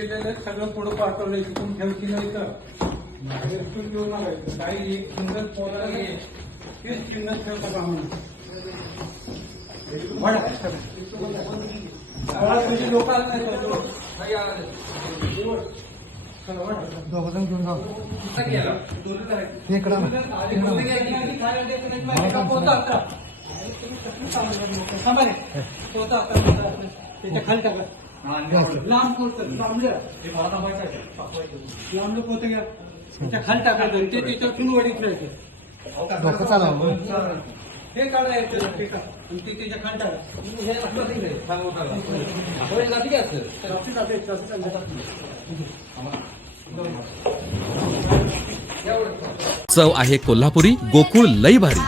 केलेलं सगळं पुढे पाठवलंय तिथून ठेवती नाही तर घेऊन नका काही एक सुंदर पोरा तेच चिन्ह ठेवता कामा लोकांना नाही दोघं घेऊन जाऊ त्याच्या खाली टाका लांब पोत घ्या त्याच्या खाली टाकायचं ते त्याच्यातून वडीत राहायचं डोकं चालव हे काढायचं ते का आणि ते त्याच्या खाली टाका चव आहे कोल्हापुरी, गोकुळ लई भारी.